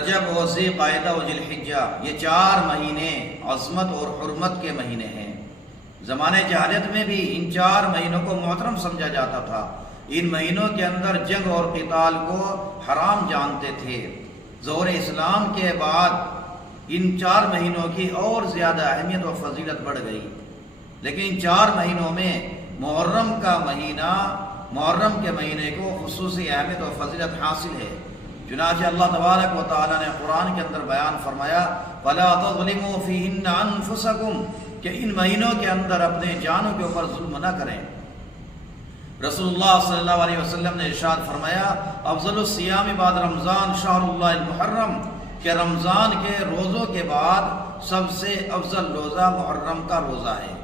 رجب و ذی قعدہ و ذی الحجہ، یہ 4 مہینے عظمت اور حرمت کے مہینے ہیں۔ زمانے جہالت میں بھی ان 4 مہینوں کو محترم سمجھا جاتا تھا۔ ان مہینوں کے اندر جنگ اور قتال کو حرام جانتے تھے۔ ظہور اسلام کے بعد ان 4 مہینوں کی اور زیادہ اہمیت و فضیلت بڑھ گئی، لیکن ان 4 مہینوں میں محرم کے مہینے کو خصوصی اہمیت و فضیلت حاصل ہے۔ چنانچہ اللہ تبارک و تعالی نے قرآن کے اندر بیان فرمایا فَلَا تَظْلِمُوا فِيهِنَّ أَنفُسَكُمْ، کہ ان مہینوں کے اندر اپنے جانوں کے اوپر ظلم نہ کریں۔ رسول اللہ صلی اللہ علیہ وسلم نے ارشاد فرمایا افضل الصیام بعد رمضان شہر اللہ المحرم، کہ رمضان کے روزوں کے بعد سب سے افضل روزہ محرم کا روزہ ہے۔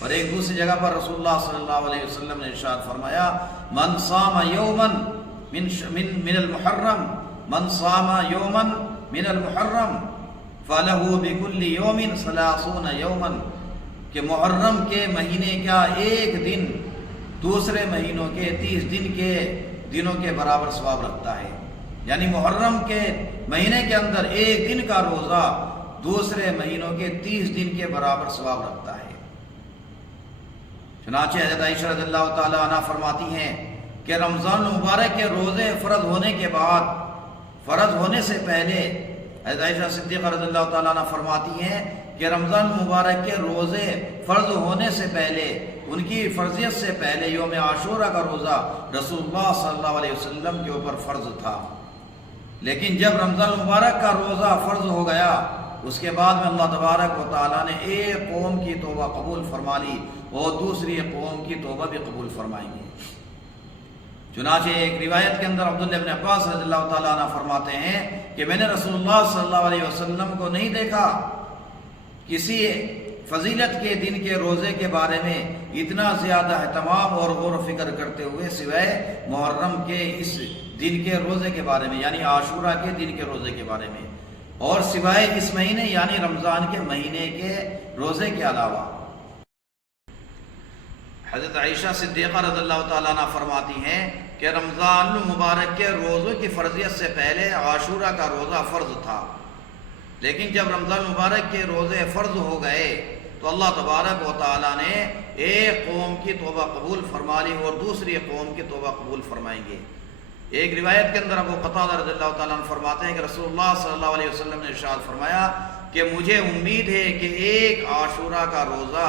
اور ایک دوسری جگہ پر رسول اللہ صلی اللہ علیہ وسلم نے ارشاد فرمایا من صام یوما من المحرم، من صام یوما من المحرم فلہ بکل یوم 30 یوما، کہ محرم کے مہینے کا ایک دن دوسرے مہینوں کے 30 دنوں کے برابر ثواب رکھتا ہے۔ یعنی محرم کے مہینے کے اندر ایک دن کا روزہ دوسرے مہینوں کے 30 دن کے برابر ثواب رکھتا ہے۔ چنانچہ حضرت عائشہ رضی اللہ تعالی عنہ فرماتی ہیں کہ رمضان المبارک کے روزے فرض ہونے کے بعد، فرض ہونے سے پہلے، حضرت عائشہ صدیقہ رضی اللہ تعالی عنہ فرماتی ہیں کہ رمضان المبارک کے روزے فرض ہونے سے پہلے، ان کی فرضیت سے پہلے یوم عاشورہ کا روزہ رسول اللہ صلی اللہ علیہ وسلم کے اوپر فرض تھا، لیکن جب رمضان المبارک کا روزہ فرض ہو گیا اس کے بعد میں اللہ تبارک و تعالیٰ نے ایک قوم کی توبہ قبول فرما لی اور دوسری قوم کی توبہ بھی قبول فرمائیں گے۔ چنانچہ ایک روایت کے اندر عبداللہ بن عباس رضی اللہ تعالیٰ عنہ فرماتے ہیں کہ میں نے رسول اللہ صلی اللہ علیہ وسلم کو نہیں دیکھا کسی فضیلت کے دن کے روزے کے بارے میں اتنا زیادہ اہتمام اور غور و فکر کرتے ہوئے سوائے محرم کے اس دن کے روزے کے بارے میں، یعنی عاشورہ کے دن کے روزے کے بارے میں، اور سوائے اس مہینے یعنی رمضان کے مہینے کے روزے کے علاوہ۔ حضرت عائشہ صدیقہ رضی اللہ تعالیٰ عنہ فرماتی ہیں کہ رمضان المبارک کے روزوں کی فرضیت سے پہلے عاشورہ کا روزہ فرض تھا، لیکن جب رمضان المبارک کے روزے فرض ہو گئے تو اللہ تبارک و تعالیٰ نے ایک قوم کی توبہ قبول فرما لی اور دوسری قوم کی توبہ قبول فرمائیں گے۔ ایک روایت کے اندر ابو قتادہ رضی اللہ تعالیٰ عنہ فرماتے ہیں کہ رسول اللہ صلی اللہ علیہ وسلم نے ارشاد فرمایا کہ مجھے امید ہے کہ ایک عاشورہ کا روزہ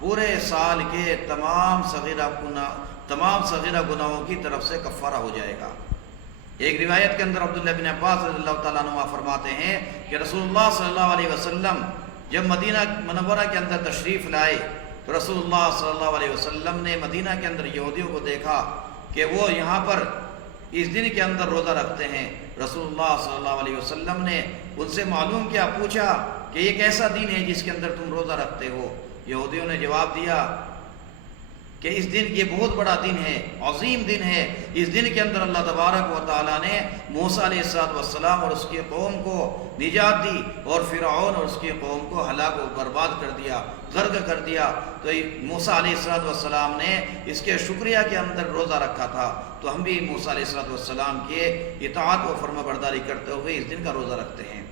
پورے سال کے تمام صغیرہ گناہوں کی طرف سے کفارہ ہو جائے گا۔ ایک روایت کے اندر عبداللہ بن عباس رضی اللہ تعالیٰ عنہ فرماتے ہیں کہ رسول اللہ صلی اللہ علیہ وسلم جب مدینہ منورہ کے اندر تشریف لائے تو رسول اللہ صلی اللہ علیہ وسلم نے مدینہ کے اندر یہودیوں کو دیکھا کہ وہ یہاں پر اس دن کے اندر روزہ رکھتے ہیں۔ رسول اللہ صلی اللہ علیہ وسلم نے ان سے معلوم کیا، پوچھا کہ یہ کیسا دن ہے جس کے اندر تم روزہ رکھتے ہو؟ یہودیوں نے جواب دیا کہ اس دن یہ بہت بڑا دن ہے، عظیم دن ہے، اس دن کے اندر اللہ تبارک و تعالیٰ نے موسیٰ علیہ السلام اور اس کی قوم کو نجات دی اور فرعون اور اس کی قوم کو ہلاک و برباد کر دیا، غرق کر دیا۔ تو موسیٰ علیہ السلام نے اس کے شکریہ کے اندر روزہ رکھا تھا، تو ہم بھی موسیٰ علیہ السلام کے اطاعت و فرما برداری کرتے ہوئے اس دن کا روزہ رکھتے ہیں۔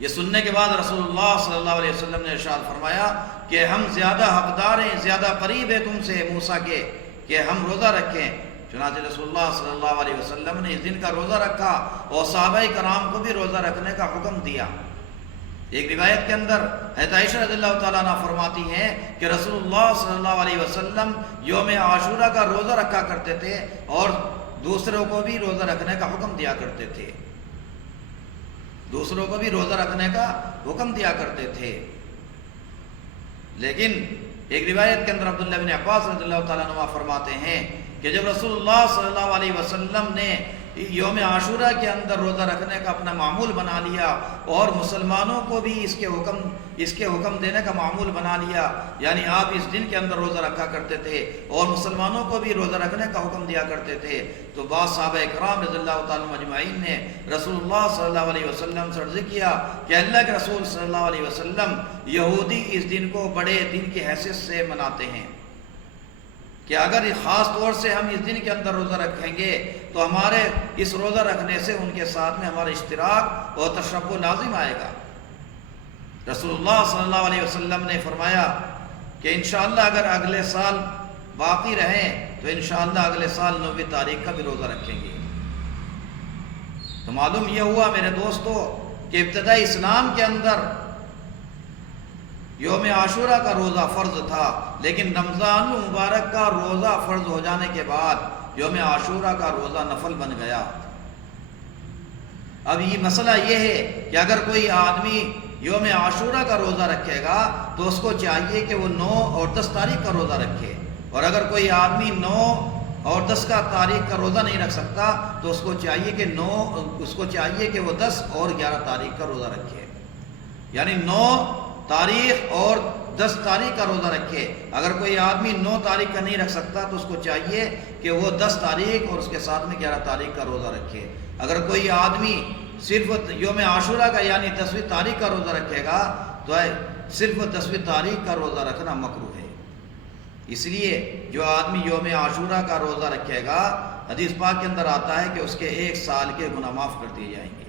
یہ سننے کے بعد رسول اللہ صلی اللہ علیہ وسلم نے ارشاد فرمایا کہ ہم زیادہ حقدار ہیں، زیادہ قریب ہیں تم سے موسیٰ کے کہ ہم روزہ رکھیں۔ چنانچہ رسول اللہ صلی اللہ علیہ وسلم نے اس دن کا روزہ رکھا اور صحابہ کرام کو بھی روزہ رکھنے کا حکم دیا۔ ایک روایت کے اندر حضرت عائشہ رضی اللہ تعالیٰ عنہ فرماتی ہیں کہ رسول اللہ صلی اللہ علیہ وسلم یوم عاشورہ کا روزہ رکھا کرتے تھے اور دوسروں کو بھی روزہ رکھنے کا حکم دیا کرتے تھے، دوسروں کو بھی روزہ رکھنے کا حکم دیا کرتے تھے۔ لیکن ایک روایت کے اندر عبداللہ بن عباس رضی اللہ تعالیٰ عنہ فرماتے ہیں کہ جب رسول اللہ صلی اللہ علیہ وسلم نے یوم عاشورہ کے اندر روزہ رکھنے کا اپنا معمول بنا لیا اور مسلمانوں کو بھی اس کے حکم دینے کا معمول بنا لیا، یعنی آپ اس دن کے اندر روزہ رکھا کرتے تھے اور مسلمانوں کو بھی روزہ رکھنے کا حکم دیا کرتے تھے، تو بعض صحابہ کرام رضی اللہ تعالیٰ مجمعین نے رسول اللہ صلی اللہ علیہ وسلم سے عرض کیا کہ اللہ کے رسول صلی اللہ علیہ وسلم یہودی اس دن کو بڑے دن کی حیثیت سے مناتے ہیں، کہ اگر خاص طور سے ہم اس دن کے اندر روزہ رکھیں گے تو ہمارے اس روزہ رکھنے سے ان کے ساتھ میں ہمارا اشتراک اور تشبہ لازم آئے گا۔ رسول اللہ صلی اللہ علیہ وسلم نے فرمایا کہ انشاءاللہ اگر اگلے سال باقی رہیں تو انشاءاللہ اگلے سال 9 تاریخ کا بھی روزہ رکھیں گے۔ تو معلوم یہ ہوا میرے دوستو کہ ابتدائی اسلام کے اندر یوم عاشورہ کا روزہ فرض تھا، لیکن رمضان المبارک کا روزہ فرض ہو جانے کے بعد یوم عاشورہ کا روزہ نفل بن گیا۔ اب یہ مسئلہ یہ ہے کہ اگر کوئی آدمی یوم عاشورہ کا روزہ رکھے گا تو اس کو چاہیے کہ وہ 9 اور 10 تاریخ کا روزہ رکھے، اور اگر کوئی آدمی 9 اور 10 کا تاریخ کا روزہ نہیں رکھ سکتا تو اس کو چاہیے کہ وہ 10 اور 11 تاریخ کا روزہ رکھے، یعنی 9 تاریخ اور 10 تاریخ کا روزہ رکھے۔ اگر کوئی آدمی 9 تاریخ کا نہیں رکھ سکتا تو اس کو چاہیے کہ وہ 10 تاریخ اور اس کے ساتھ میں 11 تاریخ کا روزہ رکھے۔ اگر کوئی آدمی صرف یوم عاشورہ کا یعنی 10ویں تاریخ کا روزہ رکھے گا تو صرف 10ویں تاریخ کا روزہ رکھنا مکروہ ہے۔ اس لیے جو آدمی یوم عاشورہ کا روزہ رکھے گا، حدیث پاک کے اندر آتا ہے کہ اس کے 1 سال کے گناہ معاف کر دیے جائیں گے۔